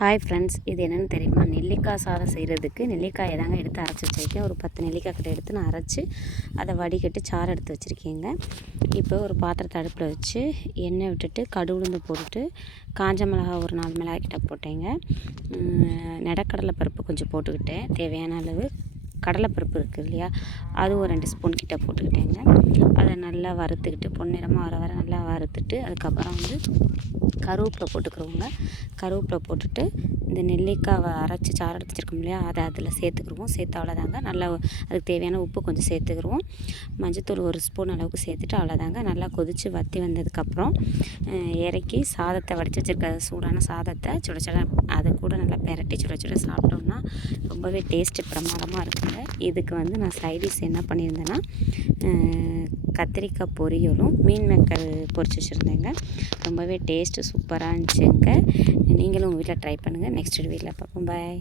Hi friends, இது என்னென்னு தெரியுமா? நெல்லிக்காய் சாதம் செய்கிறதுக்கு நெல்லிக்காயை தாங்க எடுத்து அரைச்சி வச்சுருக்கேன். ஒரு 10 நெல்லிக்காய் கிட்ட எடுத்து நான் அரைச்சி அதை வடிகட்டி சாறு எடுத்து வச்சுருக்கேங்க. இப்போ ஒரு பாத்திரத்தை அடுப்பில் வச்சு எண்ணெய் விட்டுட்டு கடுகு உளுந்து போட்டுட்டு காஞ்ச மிளகா ஒரு 4 மிளகாய் கிட்ட போட்டேங்க. நெடக்கடலை பருப்பு கொஞ்சம் போட்டுக்கிட்டேன். தேவையான அளவு கடலைப்பருப்பு இருக்குது இல்லையா, அது ஒரு 2 ஸ்பூன் கிட்ட போட்டுக்கிட்டேங்க. அதை நல்லா வறுத்துக்கிட்டு பொன்னிறமாக வர நல்லா வறுத்துட்டு அதுக்கப்புறம் கருவேப்பிலை போட்டுக்கிறோங்க. கருவேப்பிலை போட்டுட்டு இந்த நெல்லிக்காவை அரைச்சி சாறு எடுத்து வச்சுருக்கோம் இல்லையா, அதை அதில் சேர்த்துக்கிடுவோம். சேர்த்து அவ்வளோதாங்க. நல்லா அதுக்கு தேவையான உப்பு கொஞ்சம் சேர்த்துக்கிடுவோம். மஞ்சத்தூள் ஒரு ஸ்பூன் அளவுக்கு சேர்த்துட்டு அவ்வளோதாங்க. நல்லா கொதித்து வற்றி வந்ததுக்கப்புறம் இறக்கி சாதத்தை வடித்து வச்சுருக்க சூடான சாதத்தை சுட சுட அதை கூட நல்லா பெரட்டி சுட சுட சாப்பிட்டோம்னா ரொம்பவே டேஸ்ட்டு பிரமாதமாக இருக்குங்க. இதுக்கு நான் சைடிஷ் என்ன பண்ணியிருந்தேன்னா கத்திரிக்காய் பொரியலும் மீன் மேக்கர் பொரிச்சு வச்சுருந்தேங்க. ரொம்பவே டேஸ்ட்டு சூப்பராக இருந்துச்சுங்க. நீங்களும் உங்கள் வீட்டில் ட்ரை பண்ணுங்கள். நெக்ஸ்ட் வீடியோவில் பார்ப்போம். பாய்.